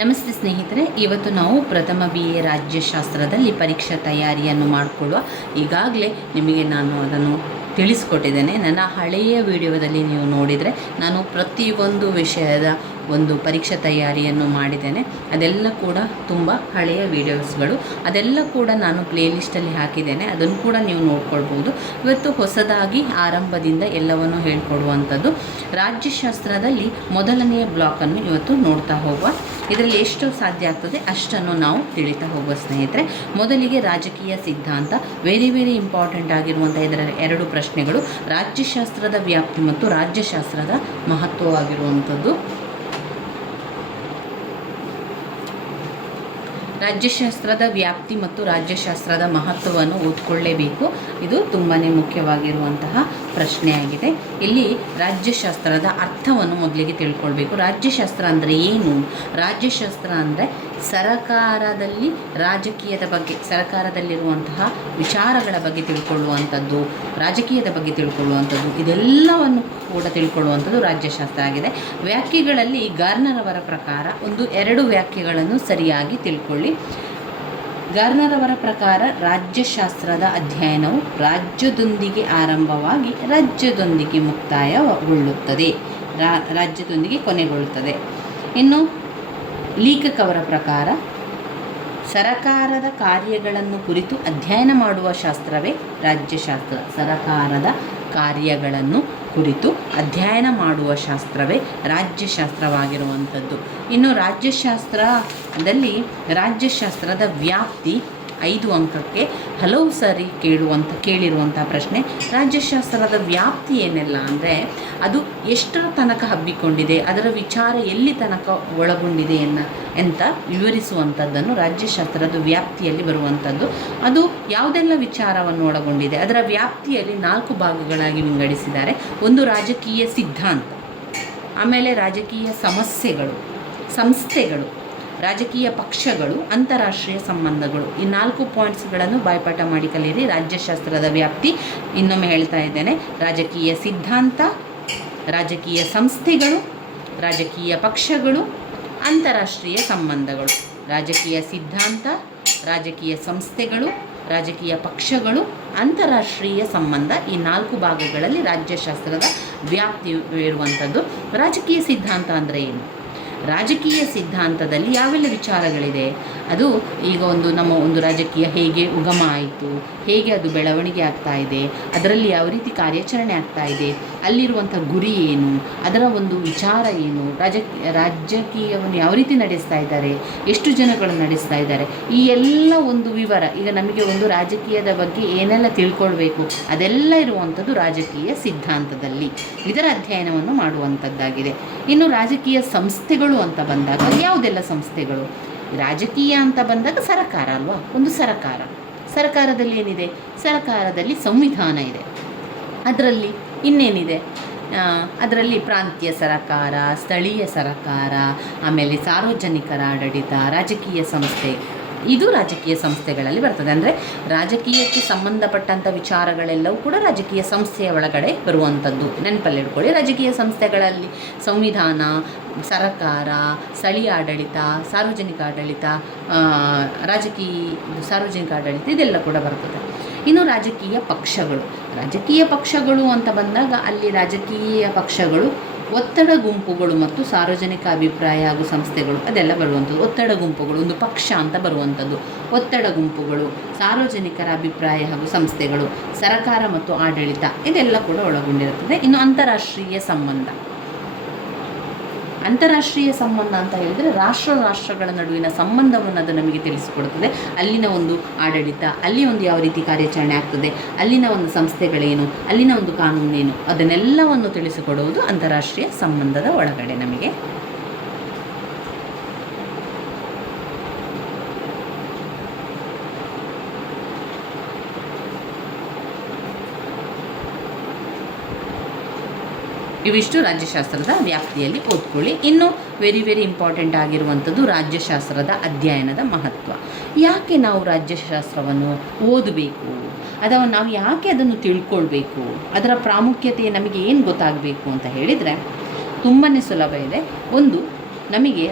ನಮಸ್ತೆ ಸ್ನೇಹಿತರೆ, ಇವತ್ತು ನಾವು ಪ್ರಥಮ BA ರಾಜ್ಯಶಾಸ್ತ್ರದಲ್ಲಿ ಪರೀಕ್ಷಾ ತಯಾರಿಯನ್ನು ಮಾಡಿಕೊಳ್ಳುವ. ಈಗಾಗಲೇ ನಿಮಗೆ ನಾನು ಅದನ್ನು ತಿಳಿಸ್ಕೊಟ್ಟಿದ್ದೇನೆ. ನನ್ನ ಹಳೆಯ ವಿಡಿಯೋದಲ್ಲಿ ನೀವು ನೋಡಿದರೆ ನಾನು ಪ್ರತಿಯೊಂದು ವಿಷಯದ ಒಂದು ಪರೀಕ್ಷಾ ತಯಾರಿಯನ್ನು ಮಾಡಿದ್ದೇನೆ. ಅದೆಲ್ಲ ಕೂಡ ತುಂಬ ಹಳೆಯ ವೀಡಿಯೋಸ್ಗಳು, ಅದೆಲ್ಲ ಕೂಡ ನಾನು ಪ್ಲೇಲಿಸ್ಟಲ್ಲಿ ಹಾಕಿದ್ದೇನೆ. ಅದನ್ನು ಕೂಡ ನೀವು ನೋಡ್ಕೊಳ್ಬೋದು. ಇವತ್ತು ಹೊಸದಾಗಿ ಆರಂಭದಿಂದ ಎಲ್ಲವನ್ನು ಹೇಳ್ಕೊಡುವಂಥದ್ದು ರಾಜ್ಯಶಾಸ್ತ್ರದಲ್ಲಿ ಮೊದಲನೆಯ ಬ್ಲಾಕನ್ನು ಇವತ್ತು ನೋಡ್ತಾ ಹೋಗುವ. ಇದರಲ್ಲಿ ಎಷ್ಟು ಸಾಧ್ಯ ಆಗ್ತದೆ ಅಷ್ಟನ್ನು ನಾವು ತಿಳಿತಾ ಹೋಗುವ ಸ್ನೇಹಿತರೆ. ಮೊದಲಿಗೆ ರಾಜಕೀಯ ಸಿದ್ಧಾಂತ, ವೆರಿ ಇಂಪಾರ್ಟೆಂಟ್ ಆಗಿರುವಂಥ ಇದರ ಎರಡು ಪ್ರಶ್ನೆಗಳು. ರಾಜ್ಯಶಾಸ್ತ್ರದ ವ್ಯಾಪ್ತಿ ಮತ್ತು ರಾಜ್ಯಶಾಸ್ತ್ರದ ಮಹತ್ವವಾಗಿರುವಂಥದ್ದು. ರಾಜ್ಯಶಾಸ್ತ್ರದ ವ್ಯಾಪ್ತಿ ಮತ್ತು ರಾಜ್ಯಶಾಸ್ತ್ರದ ಮಹತ್ವವನ್ನು ಓದ್ಕೊಳ್ಳೇಬೇಕು. ಇದು ತುಂಬಾ ಮುಖ್ಯವಾಗಿರುವಂತಹ ಪ್ರಶ್ನೆಯಾಗಿದೆ. ಇಲ್ಲಿ ರಾಜ್ಯಶಾಸ್ತ್ರದ ಅರ್ಥವನ್ನು ಮೊದಲಿಗೆ ತಿಳ್ಕೊಳ್ಬೇಕು. ರಾಜ್ಯಶಾಸ್ತ್ರ ಅಂದರೆ ಏನು? ರಾಜ್ಯಶಾಸ್ತ್ರ ಅಂದರೆ ಸರಕಾರದಲ್ಲಿ ರಾಜಕೀಯದ ಬಗ್ಗೆ, ಸರಕಾರದಲ್ಲಿರುವಂತಹ ವಿಚಾರಗಳ ಬಗ್ಗೆ ತಿಳ್ಕೊಳ್ಳುವಂಥದ್ದು, ರಾಜಕೀಯದ ಬಗ್ಗೆ ತಿಳ್ಕೊಳ್ಳುವಂಥದ್ದು, ಇದೆಲ್ಲವನ್ನು ಕೂಡ ತಿಳ್ಕೊಳ್ಳುವಂಥದ್ದು ರಾಜ್ಯಶಾಸ್ತ್ರ ಆಗಿದೆ. ವ್ಯಾಖ್ಯೆಗಳಲ್ಲಿ ಗಾರ್ನರ್ ಪ್ರಕಾರ ಎರಡು ವ್ಯಾಖ್ಯೆಗಳನ್ನು ಸರಿಯಾಗಿ ತಿಳ್ಕೊಳ್ಳಿ. ಗಾರ್ನರ್ ಪ್ರಕಾರ ರಾಜ್ಯಶಾಸ್ತ್ರದ ಅಧ್ಯಯನವು ರಾಜ್ಯದೊಂದಿಗೆ ಆರಂಭವಾಗಿ ರಾಜ್ಯದೊಂದಿಗೆ ಮುಕ್ತಾಯಗೊಳ್ಳುತ್ತದೆ, ರಾಜ್ಯದೊಂದಿಗೆ ಕೊನೆಗೊಳ್ಳುತ್ತದೆ. ಇನ್ನು ಲೀಕಕ್ ಅವರ ಪ್ರಕಾರ ಸರಕಾರದ ಕಾರ್ಯಗಳನ್ನು ಕುರಿತು ಅಧ್ಯಯನ ಮಾಡುವ ಶಾಸ್ತ್ರವೇ ರಾಜ್ಯಶಾಸ್ತ್ರ. ಸರಕಾರದ ಕಾರ್ಯಗಳನ್ನು ಕುರಿತು ಅಧ್ಯಯನ ಮಾಡುವ ಶಾಸ್ತ್ರವೇ ರಾಜ್ಯಶಾಸ್ತ್ರವಾಗಿರುವಂಥದ್ದು. ಇನ್ನು ರಾಜ್ಯಶಾಸ್ತ್ರದಲ್ಲಿ ರಾಜ್ಯಶಾಸ್ತ್ರದ ವ್ಯಾಪ್ತಿ 5 ಅಂಕಕ್ಕೆ ಹಲವು ಸಾರಿ ಕೇಳಿರುವಂಥ ಪ್ರಶ್ನೆ. ರಾಜ್ಯಶಾಸ್ತ್ರದ ವ್ಯಾಪ್ತಿ ಏನೆಲ್ಲ ಅಂದರೆ ಅದು ಎಷ್ಟರ ತನಕ ಹಬ್ಬಿಕೊಂಡಿದೆ, ಅದರ ವಿಚಾರ ಎಲ್ಲಿ ತನಕ ಒಳಗೊಂಡಿದೆ ಅಂತ ವಿವರಿಸುವಂಥದ್ದನ್ನು ರಾಜ್ಯಶಾಸ್ತ್ರದ ವ್ಯಾಪ್ತಿಯಲ್ಲಿ ಬರುವಂಥದ್ದು. ಅದು ಯಾವುದೆಲ್ಲ ವಿಚಾರವನ್ನು ಒಳಗೊಂಡಿದೆ, ಅದರ ವ್ಯಾಪ್ತಿಯಲ್ಲಿ 4 ಭಾಗಗಳಾಗಿ ವಿಂಗಡಿಸಿದ್ದಾರೆ. ಒಂದು ರಾಜಕೀಯ ಸಿದ್ಧಾಂತ, ಆಮೇಲೆ ರಾಜಕೀಯ ಸಮಸ್ಯೆಗಳು, ಸಂಸ್ಥೆಗಳು, ರಾಜಕೀಯ ಪಕ್ಷಗಳು, ಅಂತಾರಾಷ್ಟ್ರೀಯ ಸಂಬಂಧಗಳು. ಈ 4 ಪಾಯಿಂಟ್ಸ್ಗಳನ್ನು ಬಾಯ್ಪಾಠ ಮಾಡಿ ಕಲಿಯಿರಿ. ರಾಜ್ಯಶಾಸ್ತ್ರದ ವ್ಯಾಪ್ತಿ ಇನ್ನೊಮ್ಮೆ ಹೇಳ್ತಾ ಇದ್ದೇನೆ: ರಾಜಕೀಯ ಸಿದ್ಧಾಂತ, ರಾಜಕೀಯ ಸಂಸ್ಥೆಗಳು, ರಾಜಕೀಯ ಪಕ್ಷಗಳು, ಅಂತಾರಾಷ್ಟ್ರೀಯ ಸಂಬಂಧಗಳು. ರಾಜಕೀಯ ಸಿದ್ಧಾಂತ, ರಾಜಕೀಯ ಸಂಸ್ಥೆಗಳು, ರಾಜಕೀಯ ಪಕ್ಷಗಳು, ಅಂತಾರಾಷ್ಟ್ರೀಯ ಸಂಬಂಧ. ಈ 4 ಭಾಗಗಳಲ್ಲಿ ರಾಜ್ಯಶಾಸ್ತ್ರದ ವ್ಯಾಪ್ತಿ ಇರುವಂಥದ್ದು. ರಾಜಕೀಯ ಸಿದ್ಧಾಂತ ಅಂದರೆ ಏನು? ರಾಜಕೀಯ ಸಿದ್ಧಾಂತದಲ್ಲಿ ಯಾವೆಲ್ಲ ವಿಚಾರಗಳಿದೆ, ಅದು ಈಗ ನಮ್ಮ ಒಂದು ರಾಜಕೀಯ ಹೇಗೆ ಉಗಮ ಆಯಿತು, ಹೇಗೆ ಅದು ಬೆಳವಣಿಗೆ ಆಗ್ತಾ ಇದೆ, ಅದರಲ್ಲಿ ಯಾವ ರೀತಿ ಕಾರ್ಯಾಚರಣೆ ಆಗ್ತಾ ಇದೆ, ಅಲ್ಲಿರುವಂಥ ಗುರಿ ಏನು, ಅದರ ಒಂದು ವಿಚಾರ ಏನು, ರಾಜಕೀಯವನ್ನು ಯಾವ ರೀತಿ ನಡೆಸ್ತಾ ಇದ್ದಾರೆ, ಎಷ್ಟು ಜನಗಳು ನಡೆಸ್ತಾ ಇದ್ದಾರೆ, ಈ ಎಲ್ಲ ಒಂದು ವಿವರ. ಈಗ ನಮಗೆ ಒಂದು ರಾಜಕೀಯದ ಬಗ್ಗೆ ಏನೆಲ್ಲ ತಿಳ್ಕೊಳ್ಬೇಕು ಅದೆಲ್ಲ ಇರುವಂಥದ್ದು ರಾಜಕೀಯ ಸಿದ್ಧಾಂತದಲ್ಲಿ. ಇದರ ಅಧ್ಯಯನವನ್ನು ಮಾಡುವಂಥದ್ದಾಗಿದೆ. ಇನ್ನು ರಾಜಕೀಯ ಸಂಸ್ಥೆಗಳು ಅಂತ ಬಂದಾಗ ಯಾವುದೆಲ್ಲ ಸಂಸ್ಥೆಗಳು? ರಾಜಕೀಯ ಅಂತ ಬಂದಾಗ ಸರ್ಕಾರ ಅಲ್ವಾ, ಒಂದು ಸರ್ಕಾರದಲ್ಲಿ ಏನಿದೆ? ಸರ್ಕಾರದಲ್ಲಿ ಸಂವಿಧಾನ ಇದೆ. ಅದರಲ್ಲಿ ಇನ್ನೇನಿದೆ? ಅದರಲ್ಲಿ ಪ್ರಾಂತೀಯ ಸರಕಾರ, ಸ್ಥಳೀಯ ಸರಕಾರ, ಆಮೇಲೆ ಸಾರ್ವಜನಿಕರ ಆಡಳಿತ, ರಾಜಕೀಯ ಸಂಸ್ಥೆ. ಇದು ರಾಜಕೀಯ ಸಂಸ್ಥೆಗಳಲ್ಲಿ ಬರ್ತದೆ. ಅಂದರೆ ರಾಜಕೀಯಕ್ಕೆ ಸಂಬಂಧಪಟ್ಟಂಥ ವಿಚಾರಗಳೆಲ್ಲವೂ ಕೂಡ ರಾಜಕೀಯ ಸಂಸ್ಥೆಯ ಒಳಗಡೆ ಬರುವಂಥದ್ದು. ನೆನಪಲ್ಲಿಟ್ಕೊಳ್ಳಿ. ರಾಜಕೀಯ ಸಂಸ್ಥೆಗಳಲ್ಲಿ ಸಂವಿಧಾನ, ಸರಕಾರ, ಸ್ಥಳೀಯ ಆಡಳಿತ, ಸಾರ್ವಜನಿಕ ಆಡಳಿತ, ಸಾರ್ವಜನಿಕ ಆಡಳಿತ ಇದೆಲ್ಲ ಕೂಡ ಬರ್ತದೆ. ಇನ್ನು ರಾಜಕೀಯ ಪಕ್ಷಗಳು ಅಂತ ಬಂದಾಗ ಅಲ್ಲಿ ರಾಜಕೀಯ ಪಕ್ಷಗಳು, ಒತ್ತಡ ಗುಂಪುಗಳು ಮತ್ತು ಸಾರ್ವಜನಿಕ ಅಭಿಪ್ರಾಯ ಹಾಗೂ ಸಂಸ್ಥೆಗಳು ಅದೆಲ್ಲ ಬರುವಂಥದ್ದು. ಒತ್ತಡ ಗುಂಪುಗಳು ಒಂದು ಪಕ್ಷ ಅಂತ ಬರುವಂಥದ್ದು. ಒತ್ತಡ ಗುಂಪುಗಳು, ಸಾರ್ವಜನಿಕರ ಅಭಿಪ್ರಾಯ ಹಾಗೂ ಸಂಸ್ಥೆಗಳು, ಸರಕಾರ ಮತ್ತು ಆಡಳಿತ ಇದೆಲ್ಲ ಕೂಡ ಒಳಗೊಂಡಿರುತ್ತದೆ. ಇನ್ನು ಅಂತಾರಾಷ್ಟ್ರೀಯ ಸಂಬಂಧ ಅಂತ ಹೇಳಿದರೆ ರಾಷ್ಟ್ರಗಳ ನಡುವಿನ ಸಂಬಂಧವನ್ನು ಅದು ನಮಗೆ ತಿಳಿಸಿಕೊಡುತ್ತದೆ. ಅಲ್ಲಿನ ಒಂದು ಆಡಳಿತ, ಅಲ್ಲಿ ಒಂದು ಯಾವ ರೀತಿ ಕಾರ್ಯಾಚರಣೆ ಆಗ್ತದೆ, ಅಲ್ಲಿನ ಒಂದು ಸಂಸ್ಥೆಗಳೇನು, ಅಲ್ಲಿನ ಒಂದು ಕಾನೂನೇನು, ಅದನ್ನೆಲ್ಲವನ್ನು ತಿಳಿಸಿಕೊಡುವುದು ಅಂತಾರಾಷ್ಟ್ರೀಯ ಸಂಬಂಧದ ಒಳಗಡೆ ನಮಗೆ. ಇವಿಷ್ಟು ರಾಜ್ಯಶಾಸ್ತ್ರದ ವ್ಯಾಪ್ತಿಯಲ್ಲಿ ಓದ್ಕೊಳ್ಳಿ. ಇನ್ನು ವೆರಿ ಇಂಪಾರ್ಟೆಂಟ್ ಆಗಿರುವಂಥದ್ದು ರಾಜ್ಯಶಾಸ್ತ್ರದ ಅಧ್ಯಯನದ ಮಹತ್ವ. ಯಾಕೆ ನಾವು ರಾಜ್ಯಶಾಸ್ತ್ರವನ್ನು ಓದಬೇಕು, ಅಥವಾ ನಾವು ಯಾಕೆ ಅದನ್ನು ತಿಳ್ಕೊಳ್ಬೇಕು, ಅದರ ಪ್ರಾಮುಖ್ಯತೆ ನಮಗೆ ಏನು ಗೊತ್ತಾಗಬೇಕು ಅಂತ ಹೇಳಿದರೆ ತುಂಬಾ ಸುಲಭ ಇದೆ. ಒಂದು, ನಮಗೆ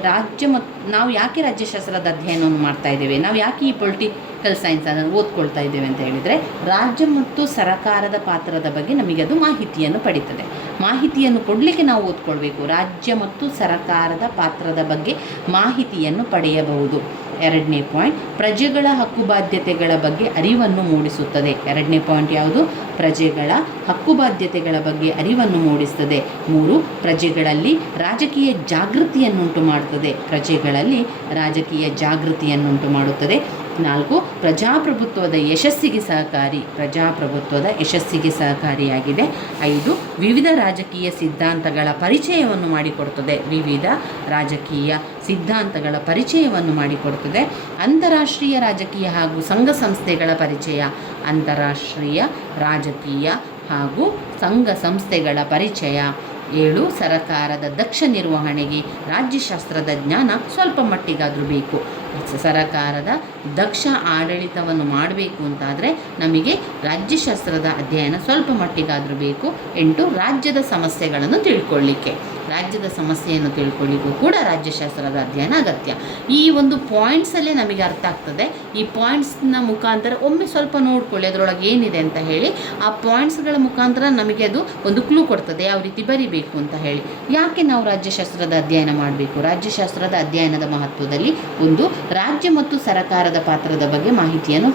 ನಾವು ಯಾಕೆ ರಾಜ್ಯಶಾಸ್ತ್ರದ ಅಧ್ಯಯನವನ್ನು ಮಾಡ್ತಾ ಇದ್ದೇವೆ, ನಾವು ಯಾಕೆ ಈ ಪೊಲಿಟಿಕಲ್ ಸೈನ್ಸ್ ಅನ್ನು ಓದ್ಕೊಳ್ತಾ ಇದ್ದೇವೆ ಅಂತ ಹೇಳಿದರೆ, ರಾಜ್ಯ ಮತ್ತು ಸರಕಾರದ ಪಾತ್ರದ ಬಗ್ಗೆ ನಮಗೆ ಅದು ಮಾಹಿತಿಯನ್ನು ಪಡೀತದೆ. ಮಾಹಿತಿಯನ್ನು ಕೊಡಲಿಕ್ಕೆ ನಾವು ಓದ್ಕೊಳ್ಬೇಕು. ರಾಜ್ಯ ಮತ್ತು ಸರಕಾರದ ಪಾತ್ರದ ಬಗ್ಗೆ ಮಾಹಿತಿಯನ್ನು ಪಡೆಯಬಹುದು. 2ನೇ ಪಾಯಿಂಟ್, ಪ್ರಜೆಗಳ ಹಕ್ಕುಬಾಧ್ಯತೆಗಳ ಬಗ್ಗೆ ಅರಿವನ್ನು ಮೂಡಿಸುತ್ತದೆ. 2ನೇ ಪಾಯಿಂಟ್ ಯಾವುದು? ಪ್ರಜೆಗಳ ಹಕ್ಕುಬಾಧ್ಯತೆಗಳ ಬಗ್ಗೆ ಅರಿವನ್ನು ಮೂಡಿಸುತ್ತದೆ. 3, ಪ್ರಜೆಗಳಲ್ಲಿ ರಾಜಕೀಯ ಜಾಗೃತಿಯನ್ನುಂಟು ಮಾಡುತ್ತದೆ. ಪ್ರಜೆಗಳಲ್ಲಿ ರಾಜಕೀಯ ಜಾಗೃತಿಯನ್ನುಂಟು ಮಾಡುತ್ತದೆ. 4, ಪ್ರಜಾಪ್ರಭುತ್ವದ ಯಶಸ್ಸಿಗೆ ಸಹಕಾರಿ. ಪ್ರಜಾಪ್ರಭುತ್ವದ ಯಶಸ್ಸಿಗೆ ಸಹಕಾರಿಯಾಗಿದೆ. 5, ವಿವಿಧ ರಾಜಕೀಯ ಸಿದ್ಧಾಂತಗಳ ಪರಿಚಯವನ್ನು ಮಾಡಿಕೊಡುತ್ತದೆ. ವಿವಿಧ ರಾಜಕೀಯ ಸಿದ್ಧಾಂತಗಳ ಪರಿಚಯವನ್ನು ಮಾಡಿಕೊಡುತ್ತದೆ. ಅಂತಾರಾಷ್ಟ್ರೀಯ ರಾಜಕೀಯ ಹಾಗೂ ಸಂಘ ಸಂಸ್ಥೆಗಳ ಪರಿಚಯ. ಅಂತಾರಾಷ್ಟ್ರೀಯ ರಾಜಕೀಯ ಹಾಗೂ ಸಂಘ ಸಂಸ್ಥೆಗಳ ಪರಿಚಯ. 7, ಸರಕಾರದ ದಕ್ಷ ನಿರ್ವಹಣೆಗೆ ರಾಜ್ಯಶಾಸ್ತ್ರದ ಜ್ಞಾನ ಸ್ವಲ್ಪ ಮಟ್ಟಿಗಾದರೂ ಬೇಕು. ಸರಕಾರದ ದಕ್ಷ ಆಡಳಿತವನ್ನು ಮಾಡಬೇಕು ಅಂತಾದರೆ ನಮಗೆ ರಾಜ್ಯಶಾಸ್ತ್ರದ ಅಧ್ಯಯನ ಸ್ವಲ್ಪ ಮಟ್ಟಿಗಾದರೂ ಬೇಕು. 8, ರಾಜ್ಯದ ಸಮಸ್ಯೆಗಳನ್ನು ತಿಳ್ಕೊಳ್ಳಿಕ್ಕೆ. ರಾಜ್ಯದ ಸಮಸ್ಯೆಯನ್ನು ತಿಳ್ಕೊಳ್ಳಿಕ್ಕೂ ಕೂಡ ರಾಜ್ಯಶಾಸ್ತ್ರದ ಅಧ್ಯಯನ ಅಗತ್ಯ. ಈ ಒಂದು ಪಾಯಿಂಟ್ಸಲ್ಲೇ ನಮಗೆ ಅರ್ಥ ಆಗ್ತದೆ. ಈ ಪಾಯಿಂಟ್ಸ್ನ ಮುಖಾಂತರ ಒಮ್ಮೆ ಸ್ವಲ್ಪ ನೋಡ್ಕೊಳ್ಳಿ ಅದರೊಳಗೆ ಏನಿದೆ ಅಂತ ಹೇಳಿ. ಆ ಪಾಯಿಂಟ್ಸ್ಗಳ ಮುಖಾಂತರ ನಮಗೆ ಅದು ಒಂದು ಕ್ಲೂ ಕೊಡ್ತದೆ ಯಾವ ರೀತಿ ಬರಿಬೇಕು ಅಂತ ಹೇಳಿ. ಯಾಕೆ ನಾವು ರಾಜ್ಯಶಾಸ್ತ್ರದ ಅಧ್ಯಯನ ಮಾಡಬೇಕು? ರಾಜ್ಯಶಾಸ್ತ್ರದ ಅಧ್ಯಯನದ ಮಹತ್ವದಲ್ಲಿ ಒಂದು, ರಾಜ್ಯ ಮತ್ತು ಸರಕಾರದ ಪಾತ್ರದ ಬಗ್ಗೆ ಮಾಹಿತಿಯನ್ನು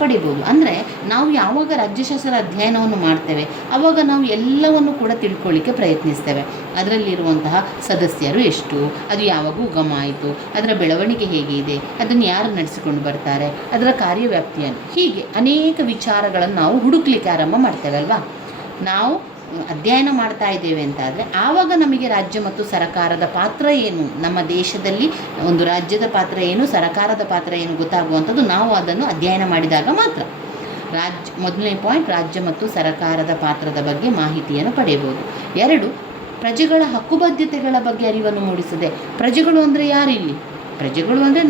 ಪಡಿಬೋದು. ಅಂದರೆ ನಾವು ಯಾವಾಗ ರಾಜ್ಯಶಾಸ್ತ್ರ ಅಧ್ಯಯನವನ್ನು ಮಾಡ್ತೇವೆ ಆವಾಗ ನಾವು ಎಲ್ಲವನ್ನು ಕೂಡ ತಿಳ್ಕೊಳ್ಳಿಕ್ಕೆ ಪ್ರಯತ್ನಿಸ್ತೇವೆ. ಅದರಲ್ಲಿರುವಂತಹ ಸದಸ್ಯರು ಎಷ್ಟು, ಅದು ಯಾವಾಗ ಉಗಮ ಆಯಿತು, ಅದರ ಬೆಳವಣಿಗೆ ಹೇಗೆ ಇದೆ, ಅದನ್ನು ಯಾರು ನಡೆಸಿಕೊಂಡು ಬರ್ತಾರೆ, ಅದರ ಕಾರ್ಯವ್ಯಾಪ್ತಿಯನ್ನು, ಹೀಗೆ ಅನೇಕ ವಿಚಾರಗಳನ್ನು ನಾವು ಹುಡುಕ್ಲಿಕ್ಕೆ ಆರಂಭ ಮಾಡ್ತೇವೆ ಅಲ್ವಾ. ನಾವು ಅಧ್ಯಯನ ಮಾಡ್ತಾ ಇದ್ದೇವೆ ಅಂತಾದರೆ ಆವಾಗ ನಮಗೆ ರಾಜ್ಯ ಮತ್ತು ಸರಕಾರದ ಪಾತ್ರ ಏನು, ನಮ್ಮ ದೇಶದಲ್ಲಿ ಒಂದು ರಾಜ್ಯದ ಪಾತ್ರ ಏನು, ಸರಕಾರದ ಪಾತ್ರ ಏನು ಗೊತ್ತಾಗುವಂಥದ್ದು ನಾವು ಅದನ್ನು ಅಧ್ಯಯನ ಮಾಡಿದಾಗ ಮಾತ್ರ. ಮೊದಲನೇ ಪಾಯಿಂಟ್, ರಾಜ್ಯ ಮತ್ತು ಸರಕಾರದ ಪಾತ್ರದ ಬಗ್ಗೆ ಮಾಹಿತಿಯನ್ನು ಪಡೆಯಬಹುದು. 2, ಪ್ರಜೆಗಳ ಹಕ್ಕುಬದ್ಧತೆಗಳ ಬಗ್ಗೆ ಅರಿವನ್ನು ಮೂಡಿಸಿದೆ. ಪ್ರಜೆಗಳು ಅಂದರೆ ಯಾರಿಲ್ಲಿ? ಪ್ರಜೆಗಳು ಅಂದರೆ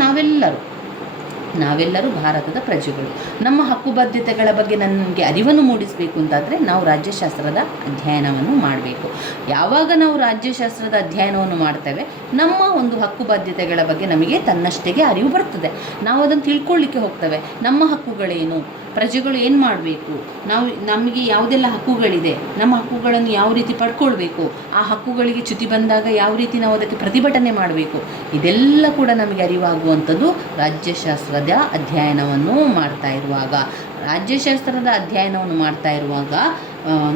ನಾವೆಲ್ಲರೂ ಭಾರತದ ಪ್ರಜೆಗಳು. ನಮ್ಮ ಹಕ್ಕುಬದ್ಧತೆಗಳ ಬಗ್ಗೆ ನಮಗೆ ಅರಿವನ್ನು ಮೂಡಿಸಬೇಕು ಅಂತಾದರೆ ನಾವು ರಾಜ್ಯಶಾಸ್ತ್ರದ ಅಧ್ಯಯನವನ್ನು ಮಾಡಬೇಕು. ಯಾವಾಗ ನಾವು ರಾಜ್ಯಶಾಸ್ತ್ರದ ಅಧ್ಯಯನವನ್ನು ಮಾಡ್ತೇವೆ ನಮ್ಮ ಒಂದು ಹಕ್ಕುಬದ್ಧತೆಗಳ ಬಗ್ಗೆ ನಮಗೆ ತನ್ನಷ್ಟಕ್ಕೆ ಅರಿವು ಬರ್ತದೆ. ನಾವು ಅದನ್ನು ತಿಳ್ಕೊಳ್ಳಿಕ್ಕೆ ಹೋಗ್ತೇವೆ. ನಮ್ಮ ಹಕ್ಕುಗಳೇನು, ಪ್ರಜೆಗಳು ಏನು ಮಾಡಬೇಕು, ನಮಗೆ ಯಾವುದೆಲ್ಲ ಹಕ್ಕುಗಳಿದೆ, ನಮ್ಮ ಹಕ್ಕುಗಳನ್ನು ಯಾವ ರೀತಿ ಪಡ್ಕೊಳ್ಬೇಕು, ಆ ಹಕ್ಕುಗಳಿಗೆ ಚ್ಯುತಿ ಬಂದಾಗ ಯಾವ ರೀತಿ ನಾವು ಅದಕ್ಕೆ ಪ್ರತಿಭಟನೆ ಮಾಡಬೇಕು, ಇದೆಲ್ಲ ಕೂಡ ನಮಗೆ ಅರಿವಾಗುವಂಥದ್ದು ರಾಜ್ಯಶಾಸ್ತ್ರದ ಅಧ್ಯಯನವನ್ನು ಮಾಡ್ತಾ ಇರುವಾಗ.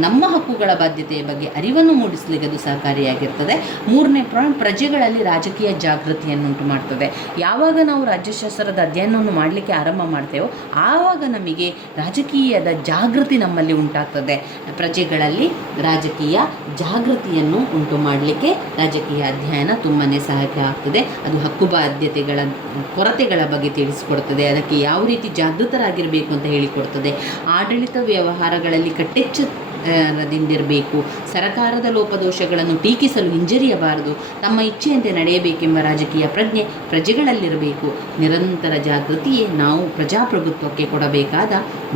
ನಮ್ಮ ಹಕ್ಕುಗಳ ಬಾಧ್ಯತೆಯ ಬಗ್ಗೆ ಅರಿವನ್ನು ಮೂಡಿಸಲಿಕ್ಕೆ ಅದು ಸಹಕಾರಿಯಾಗಿರ್ತದೆ. 3ನೇ ಪಾಯಿಂಟ್, ಪ್ರಜೆಗಳಲ್ಲಿ ರಾಜಕೀಯ ಜಾಗೃತಿಯನ್ನುಂಟು ಮಾಡ್ತದೆ. ಯಾವಾಗ ನಾವು ರಾಜ್ಯಶಾಸ್ತ್ರದ ಅಧ್ಯಯನವನ್ನು ಮಾಡಲಿಕ್ಕೆ ಆರಂಭ ಮಾಡ್ತೇವೋ ಆವಾಗ ನಮಗೆ ರಾಜಕೀಯದ ಜಾಗೃತಿ ನಮ್ಮಲ್ಲಿ ಉಂಟಾಗ್ತದೆ. ಪ್ರಜೆಗಳಲ್ಲಿ ರಾಜಕೀಯ ಜಾಗೃತಿಯನ್ನು ಉಂಟು ಮಾಡಲಿಕ್ಕೆ ರಾಜಕೀಯ ಅಧ್ಯಯನ ತುಂಬಾ ಸಹಾಯಕ ಆಗ್ತದೆ. ಅದು ಹಕ್ಕು ಬಾಧ್ಯತೆಗಳ ಕೊರತೆಗಳ ಬಗ್ಗೆ ತಿಳಿಸಿಕೊಡ್ತದೆ, ಅದಕ್ಕೆ ಯಾವ ರೀತಿ ಜಾಗೃತರಾಗಿರಬೇಕು ಅಂತ ಹೇಳಿಕೊಡ್ತದೆ. ಆಡಳಿತ ವ್ಯವಹಾರಗಳಲ್ಲಿ ಕಟ್ಟೆಚ್ಚರದಿಂದಿರಬೇಕು, ಸರಕಾರದ ಲೋಪದೋಷಗಳನ್ನು ಟೀಕಿಸಲು ಹಿಂಜರಿಯಬಾರದು, ತಮ್ಮ ಇಚ್ಛೆಯಂತೆ ನಡೆಯಬೇಕೆಂಬ ರಾಜಕೀಯ ಪ್ರಜ್ಞೆ ಪ್ರಜೆಗಳಲ್ಲಿರಬೇಕು. ನಿರಂತರ ಜಾಗೃತಿಯೇ ನಾವು ಪ್ರಜಾಪ್ರಭುತ್ವಕ್ಕೆ ಕೊಡಬೇಕಾದ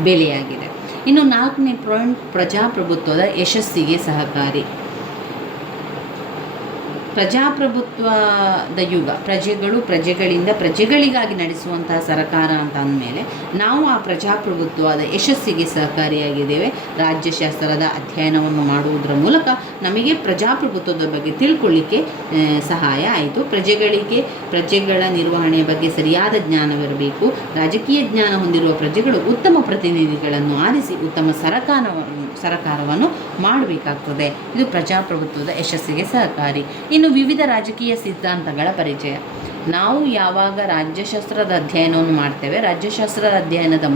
ಬೆಲೆಯಾಗಿದೆ. ಇನ್ನು 4ನೇ ಪಾಯಿಂಟ್, ಪ್ರಜಾಪ್ರಭುತ್ವದ ಯಶಸ್ಸಿಗೆ ಸಹಕಾರಿ. ಪ್ರಜಾಪ್ರಭುತ್ವದ ಯುಗ, ಪ್ರಜೆಗಳಿಂದ ಪ್ರಜೆಗಳಿಗಾಗಿ ನಡೆಸುವಂತಹ ಸರ್ಕಾರ ಅಂತ ಅಂದಮೇಲೆ ನಾವು ಆ ಪ್ರಜಾಪ್ರಭುತ್ವದ ಯಶಸ್ಸಿಗೆ ಸಹಕಾರಿಯಾಗಿದ್ದೇವೆ. ರಾಜ್ಯಶಾಸ್ತ್ರದ ಅಧ್ಯಯನವನ್ನು ಮಾಡುವುದರ ಮೂಲಕ ನಮಗೆ ಪ್ರಜಾಪ್ರಭುತ್ವದ ಬಗ್ಗೆ ತಿಳ್ಕೊಳ್ಳಿಕ್ಕೆ ಸಹಾಯ ಆಯಿತು. ಪ್ರಜೆಗಳ ನಿರ್ವಹಣೆಯ ಬಗ್ಗೆ ಸರಿಯಾದ ಜ್ಞಾನವಿರಬೇಕು. ರಾಜಕೀಯ ಜ್ಞಾನ ಹೊಂದಿರುವ ಪ್ರಜೆಗಳು ಉತ್ತಮ ಪ್ರತಿನಿಧಿಗಳನ್ನು ಆರಿಸಿ ಉತ್ತಮ ಸರಕಾರವನ್ನು ಮಾಡಬೇಕಾಗ್ತದೆ. ಇದು ಪ್ರಜಾಪ್ರಭುತ್ವದ ಯಶಸ್ಸಿಗೆ ಸಹಕಾರಿ. ಇನ್ನು ವಿವಿಧ ರಾಜಕೀಯ ಸಿದ್ಧಾಂತಗಳ ಪರಿಚಯ. ನಾವು ಯಾವಾಗ ರಾಜ್ಯಶಾಸ್ತ್ರದ ಅಧ್ಯಯನವನ್ನು ಮಾಡ್ತೇವೆ, ರಾಜ್ಯಶಾಸ್ತ್ರದ ಅಧ್ಯಯನದ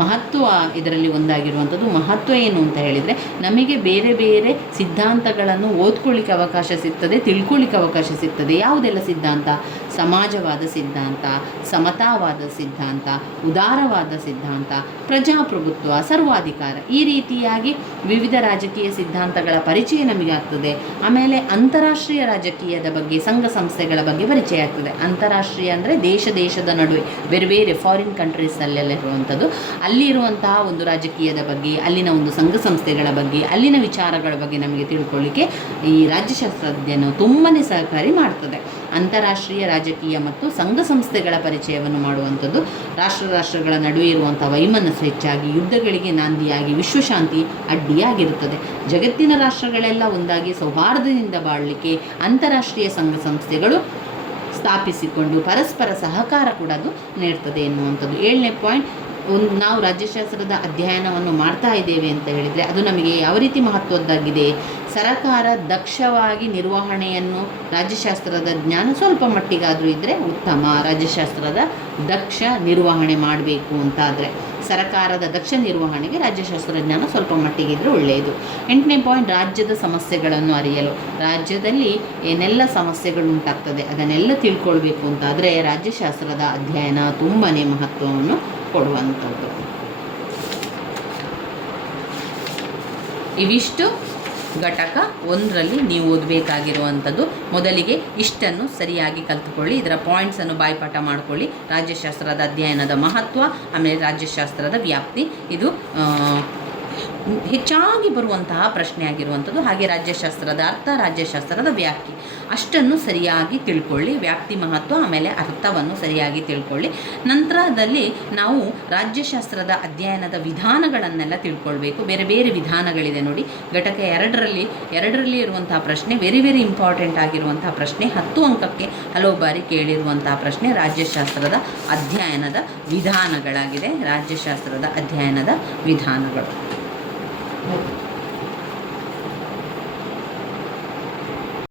ಮಹತ್ವ ಇದರಲ್ಲಿ ಒಂದಾಗಿರುವಂಥದ್ದು. ಮಹತ್ವ ಏನು ಅಂತ ಹೇಳಿದರೆ ನಮಗೆ ಬೇರೆ ಬೇರೆ ಸಿದ್ಧಾಂತಗಳನ್ನು ಓದ್ಕೊಳ್ಳಿಕ್ಕೆ ಅವಕಾಶ ಸಿಗ್ತದೆ, ತಿಳ್ಕೊಳ್ಳಿಕ್ಕೆ ಅವಕಾಶ ಸಿಗ್ತದೆ. ಯಾವುದೆಲ್ಲ ಸಿದ್ಧಾಂತ? ಸಮಾಜವಾದ ಸಿದ್ಧಾಂತ, ಸಮತಾವಾದ ಸಿದ್ಧಾಂತ, ಉದಾರವಾದ ಸಿದ್ಧಾಂತ, ಪ್ರಜಾಪ್ರಭುತ್ವ, ಸರ್ವಾಧಿಕಾರ, ಈ ರೀತಿಯಾಗಿ ವಿವಿಧ ರಾಜಕೀಯ ಸಿದ್ಧಾಂತಗಳ ಪರಿಚಯ ನಮಗಾಗ್ತದೆ. ಆಮೇಲೆ ಅಂತಾರಾಷ್ಟ್ರೀಯ ರಾಜಕೀಯದ ಬಗ್ಗೆ, ಸಂಘ ಸಂಸ್ಥೆಗಳ ಬಗ್ಗೆ ಪರಿಚಯ ಆಗ್ತದೆ. ಅಂತಾರಾಷ್ಟ್ರೀಯ ಅಂದರೆ ದೇಶದ ನಡುವೆ ಬೇರೆ ಬೇರೆ ಫಾರಿನ್ ಕಂಟ್ರೀಸಲ್ಲೆಲ್ಲ ಇರುವಂಥದ್ದು. ಅಲ್ಲಿರುವಂತಹ ಒಂದು ರಾಜಕೀಯದ ಬಗ್ಗೆ, ಅಲ್ಲಿನ ಒಂದು ಸಂಘ ಸಂಸ್ಥೆಗಳ ಬಗ್ಗೆ, ಅಲ್ಲಿನ ವಿಚಾರಗಳ ಬಗ್ಗೆ ನಮಗೆ ತಿಳ್ಕೊಳ್ಳಿಕ್ಕೆ ಈ ರಾಜ್ಯಶಾಸ್ತ್ರ ಅಧ್ಯಯನ ತುಂಬಾ ಸಹಕಾರಿ ಮಾಡ್ತದೆ. ಅಂತಾರಾಷ್ಟ್ರೀಯ ರಾಜಕೀಯ ಮತ್ತು ಸಂಘ ಸಂಸ್ಥೆಗಳ ಪರಿಚಯವನ್ನು ಮಾಡುವಂಥದ್ದು, ರಾಷ್ಟ್ರಗಳ ನಡುವೆ ಇರುವಂಥ ವೈಮನಸ್ಸು ಹೆಚ್ಚಾಗಿ ಯುದ್ಧಗಳಿಗೆ ನಾಂದಿಯಾಗಿ ವಿಶ್ವಶಾಂತಿ ಅಡ್ಡಿಯಾಗಿರುತ್ತದೆ. ಜಗತ್ತಿನ ರಾಷ್ಟ್ರಗಳೆಲ್ಲ ಒಂದಾಗಿ ಸೌಹಾರ್ದದಿಂದ ಬಾಳಲಿಕ್ಕೆ ಅಂತಾರಾಷ್ಟ್ರೀಯ ಸಂಘ ಸಂಸ್ಥೆಗಳು ಸ್ಥಾಪಿಸಿಕೊಂಡು ಪರಸ್ಪರ ಸಹಕಾರ ಕೂಡ ಅದು ನೀಡ್ತದೆ ಎನ್ನುವಂಥದ್ದು. 7ನೇ ಪಾಯಿಂಟ್, ನಾವು ರಾಜ್ಯಶಾಸ್ತ್ರದ ಅಧ್ಯಯನವನ್ನು ಮಾಡ್ತಾ ಇದ್ದೇವೆ ಅಂತ ಹೇಳಿದರೆ ಅದು ನಮಗೆ ಯಾವ ರೀತಿ ಮಹತ್ವದ್ದಾಗಿದೆ. ಸರಕಾರ ದಕ್ಷವಾಗಿ ನಿರ್ವಹಣೆಯನ್ನು, ರಾಜ್ಯಶಾಸ್ತ್ರದ ಜ್ಞಾನ ಸ್ವಲ್ಪ ಮಟ್ಟಿಗಾದರೂ ಇದ್ದರೆ ಉತ್ತಮ. ರಾಜ್ಯಶಾಸ್ತ್ರದ ದಕ್ಷ ನಿರ್ವಹಣೆ ಮಾಡಬೇಕು ಅಂತಾದರೆ ಸರಕಾರದ ದಕ್ಷ ನಿರ್ವಹಣೆಗೆ ರಾಜ್ಯಶಾಸ್ತ್ರ ಜ್ಞಾನ ಸ್ವಲ್ಪ ಮಟ್ಟಿಗಿದ್ರೆ ಒಳ್ಳೆಯದು. 8ನೇ ಪಾಯಿಂಟ್, ರಾಜ್ಯದ ಸಮಸ್ಯೆಗಳನ್ನು ಅರಿಯಲು, ರಾಜ್ಯದಲ್ಲಿ ಏನೆಲ್ಲ ಸಮಸ್ಯೆಗಳು ಉಂಟಾಗ್ತದೆ ಅದನ್ನೆಲ್ಲ ತಿಳ್ಕೊಳ್ಬೇಕು ಅಂತಾದರೆ ರಾಜ್ಯಶಾಸ್ತ್ರದ ಅಧ್ಯಯನ ತುಂಬಾ ಮಹತ್ವವನ್ನು ಕೊಡುವಂಥದ್ದು. ಇವಿಷ್ಟು ಘಟಕ 1ರಲ್ಲಿ ನೀವು ಓದಬೇಕಾಗಿರುವಂಥದ್ದು. ಮೊದಲಿಗೆ ಇಷ್ಟನ್ನು ಸರಿಯಾಗಿ ಕಲಿತುಕೊಳ್ಳಿ, ಇದರ ಪಾಯಿಂಟ್ಸನ್ನು ಬಾಯ್ಪಾಠ ಮಾಡಿಕೊಳ್ಳಿ. ರಾಜ್ಯಶಾಸ್ತ್ರದ ಅಧ್ಯಯನದ ಮಹತ್ವ, ಆಮೇಲೆ ರಾಜ್ಯಶಾಸ್ತ್ರದ ವ್ಯಾಪ್ತಿ, ಇದು ಹೆಚ್ಚಾಗಿ ಬರುವಂತಹ ಪ್ರಶ್ನೆ ಆಗಿರುವಂಥದ್ದು. ಹಾಗೆ ರಾಜ್ಯಶಾಸ್ತ್ರದ ಅರ್ಥ, ರಾಜ್ಯಶಾಸ್ತ್ರದ ವ್ಯಾಪ್ತಿ ಅಷ್ಟನ್ನು ಸರಿಯಾಗಿ ತಿಳ್ಕೊಳ್ಳಿ. ವ್ಯಾಪ್ತಿ, ಮಹತ್ವ, ಆಮೇಲೆ ಅರ್ಥವನ್ನು ಸರಿಯಾಗಿ ತಿಳ್ಕೊಳ್ಳಿ. ನಂತರದಲ್ಲಿ ನಾವು ರಾಜ್ಯಶಾಸ್ತ್ರದ ಅಧ್ಯಯನದ ವಿಧಾನಗಳನ್ನೆಲ್ಲ ತಿಳ್ಕೊಳ್ಬೇಕು. ಬೇರೆ ಬೇರೆ ವಿಧಾನಗಳಿದೆ ನೋಡಿ. ಘಟಕ 2ರಲ್ಲಿ ಇರುವಂತಹ ಪ್ರಶ್ನೆ ವೆರಿ ಇಂಪಾರ್ಟೆಂಟ್ ಆಗಿರುವಂತಹ ಪ್ರಶ್ನೆ, 10 ಅಂಕಕ್ಕೆ ಹಲವು ಬಾರಿ ಕೇಳಿರುವಂತಹ ಪ್ರಶ್ನೆ ರಾಜ್ಯಶಾಸ್ತ್ರದ ಅಧ್ಯಯನದ ವಿಧಾನಗಳಾಗಿದೆ. ರಾಜ್ಯಶಾಸ್ತ್ರದ ಅಧ್ಯಯನದ ವಿಧಾನಗಳು.